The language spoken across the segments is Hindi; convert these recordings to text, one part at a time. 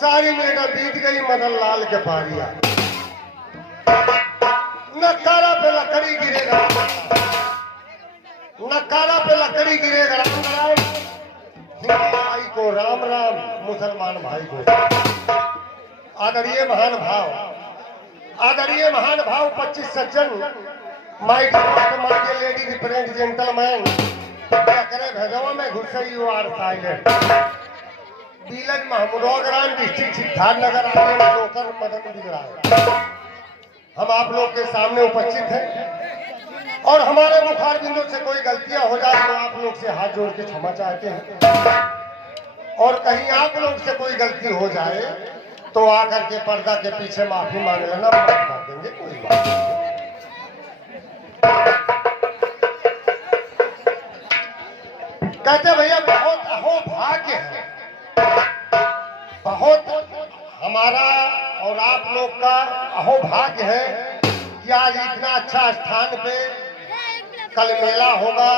सारी मेरा बीत गई मदन लाल के पारिया। नकारा पे लकड़ी गिरेगा, नकारा पे लकड़ी गिरेगा। राम राम हिंदू भाई को राम राम, मुसलमान भाई को आदरणीय महान भाव, आदरणीय महान भाव 25 सज्जन, माय लेडी रिप्रेजेंट जेंटलमैन, क्या करे भैरवा में घुसे यू आर साइलेंट। बीलन महमूदोग्राम डिस्ट्रिक्ट सिद्धार्थनगर लोकर मदन गुजरात, हम आप लोग के सामने उपस्थित हैं और हमारे मुखार बिंदु से कोई गलतियां हो जाए तो आप लोग से हाथ जोड़ के क्षमा चाहते हैं, और कहीं आप लोग से कोई गलती हो जाए तो आकर के पर्दा के पीछे माफी मांग लेना, माफ कर देंगे, कोई बात नहीं। कहते भैया बहुत अहोभाग्य है, बहुत हमारा और आप लोग का अहोभाग्य है कि आज इतना अच्छा स्थान पे कल मेला होगा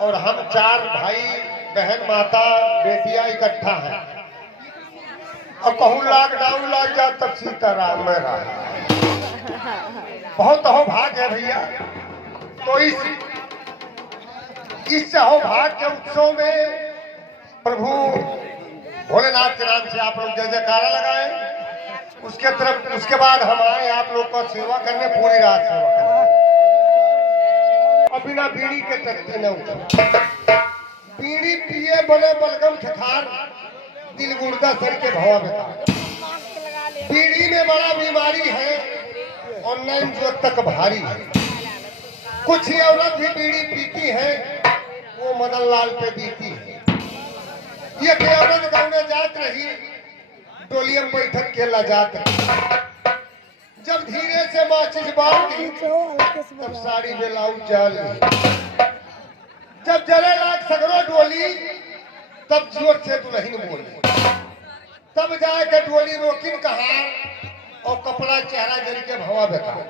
और हम 4 भाई बहन माता बेटियां इकट्ठा हैं। और कहूँ लॉकडाउन लग जाए तब सीताराम में रहा, बहुत अहोभाग्य है भैया। तो इस अहोभाग्य के उत्सव में प्रभु भोलेनाथ के नाम से आप लोग जय जयकारा लगाए, उसके बाद हम आए आप लोग को सेवा करने, पूरी रात सेवा करने, और बिना बीड़ी के टट्टी न उठे। बीड़ी पिए बड़े बलगम खखार, दिल गुर्दा सर के भवा बेकार। बीड़ी में बड़ा बीमारी है और नैन जो तक भारी है। कुछ ही औरत भी बीड़ी पीती है, वो मदन लाल पे बीती है। ये औरत गाँव में जात रही, टोलियम बैठक के लजात रही। जब धीरे से माचिस बांध दी तब साड़ी बेलाऊ जाल ली। जब जले लाख सगरो डोली तब जोर से दुल्हन बोली। तब जाके डोली रोकिन कहा और कपड़ा चेहरा जल के भवा बेकार।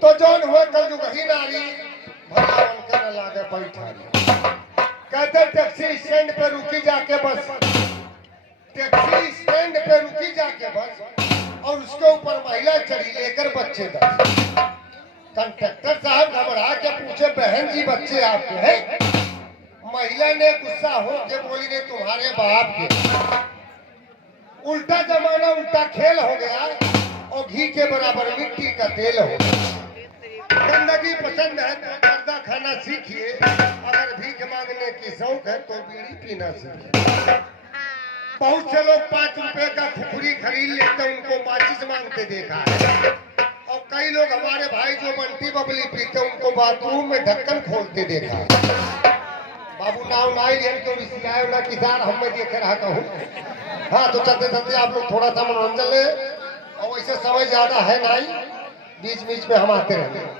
तो जौन हुए कल जुगही नारी भगवान के न लागे बैठारी। कहते टैक्सी स्टैंड पे रुकी जाके बस, टैक्सी स्टैंड पे रुकी जाके बस, और उसके ऊपर महिला चढ़ी लेकर बच्चे 10। कंडक्टर साहब घबरा के पूछे बहन जी बच्चे आपके हैं? महिला ने गुस्सा हो के बोली ने तुम्हारे बाप के। उल्टा जमाना उल्टा खेल हो गया और घी के बराबर मिट्टी का तेल हो गया। गंदगी पसंद है तो पर्दा खाना सीखिए, अगर भीख मांगने की शौक है तो बीड़ी पीना सीखिए। बहुत से लोग 5 रुपए का खुखरी खरीद लेते, उनको माचिस मांगते देखा है। और कई लोग हमारे भाई जो बंटी बबली पीते उनको बाथरूम में ढक्कन खोलते देखा है। बाबू नाव नाई ना किसान हम में देखे रहा कहूँ। हाँ तो चलते चलते आप लोग थोड़ा सा मनोरंजन ले, और वैसे समय ज्यादा है नहीं, बीच बीच में हम आते रहते हैं।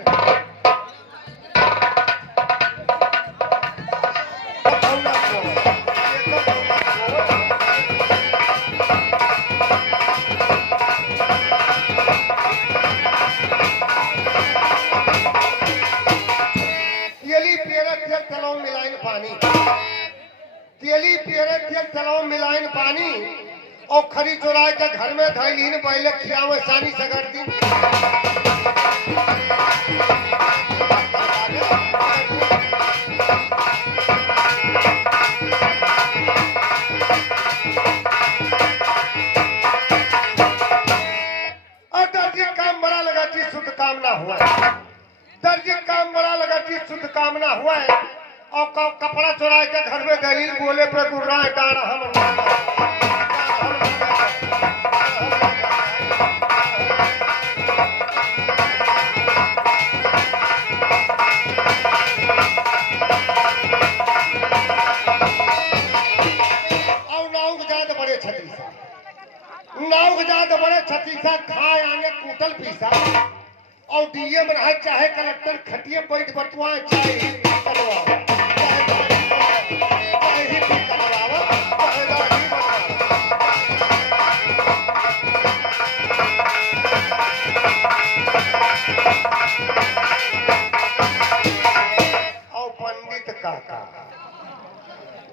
और खरी चुराए के घर में धैलीन पहले खियावे सानी सगरती और दर्जी काम बड़ा लगा जी शुद्ध काम ना हुआ है। दर्जी काम बड़ा लगा जी शुद्ध काम ना हुआ है और कपड़ा चुराए के घर में दलील बोले पे गुर्रा डारा हम नाव जात बड़े छतीसा खाए आने कूटल पीसा और डीएम रहे चाहे कलेक्टर खटिए बैठ बटुआ चाहे ही करवाओ चाहे ही करवाओ पहरेदार ही और पंडित काका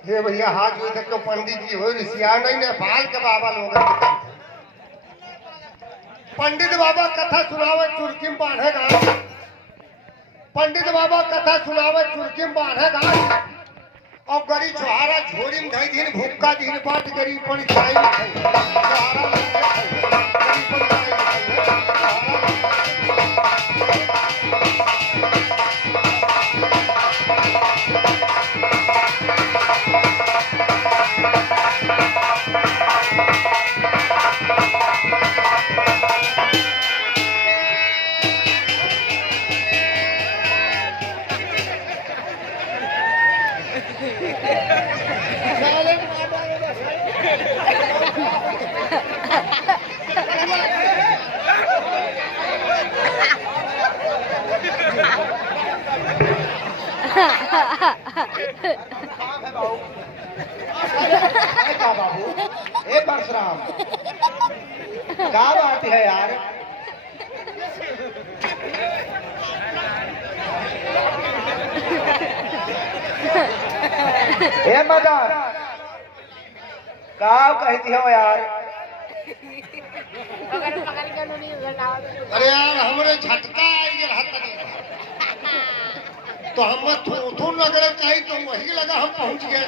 हे भैया हाथ जो तक तो पंडित जी हो ऋषिया नहीं नेपाल के बाबा लोग पंडित बाबा कथा सुनावे चुरकिम बांधेगा पंडित बाबा कथा सुनावे चुरकिम बांधेगा और गरी छोहारा झोरी में धई दिन भूखा दिन बाट गरी पड़ी खाई बाबू ए परशुराम क्या बात है यार ए मदन क्या कहती हो यार अरे यार हमरे झटका आई रहत नहीं तो हम थोथो लगड़े चाहिए तो वही लगा हम पहुंच गए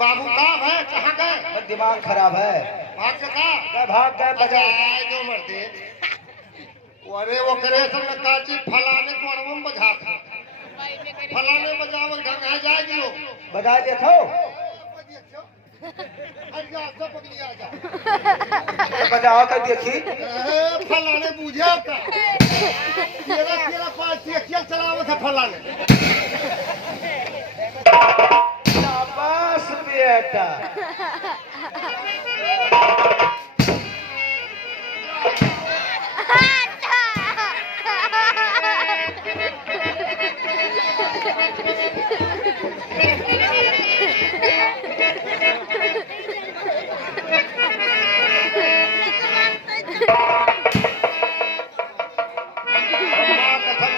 बाबू काम है कहाँ गए दिमाग खराब है भाग का भाग गए बजाए जो मरते अरे वो करे सब काची फलाने कोड़म बजा था फलाने बजाव ढंग है जाए दियो बजा देखो बजाओ कर देखी फलाने बुझा था तेरा तेरा पास खेल चलाओ था फलाने शाबाश बेटा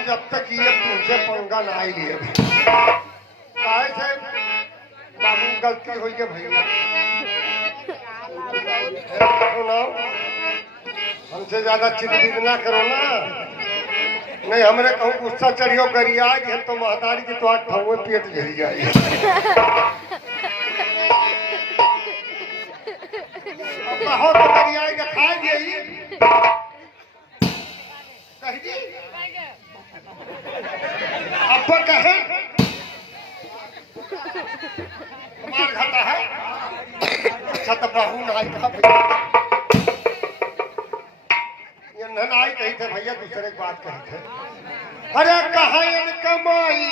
जब तक ये तुमसे पंगा ना आई लिए काहे से बाबू गलती हुई के भैया सुनो हमसे ज्यादा चिटपिट ना करो ना नहीं हमने कहूँ गुस्सा चढ़ियो गरिया है तो महतारी की तो आज ठहुए पेट झड़ी जाए कहो तो गरिया का खाएंगे ही कहिए अब कहे हमारा घाटा है अच्छा तो बहू नाई का ये नाई कही थे भैया दूसरे की बात कही थे अरे कहा कमाई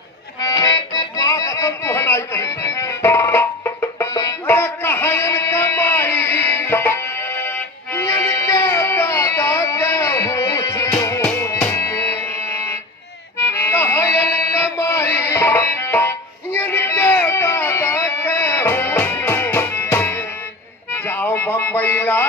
माँ कसम तू नाई कही थे अरे कहा कमाई बम्बई ला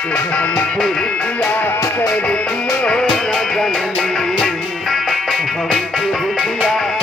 हमको रुपया कर दियो न जननी, हमको रुपया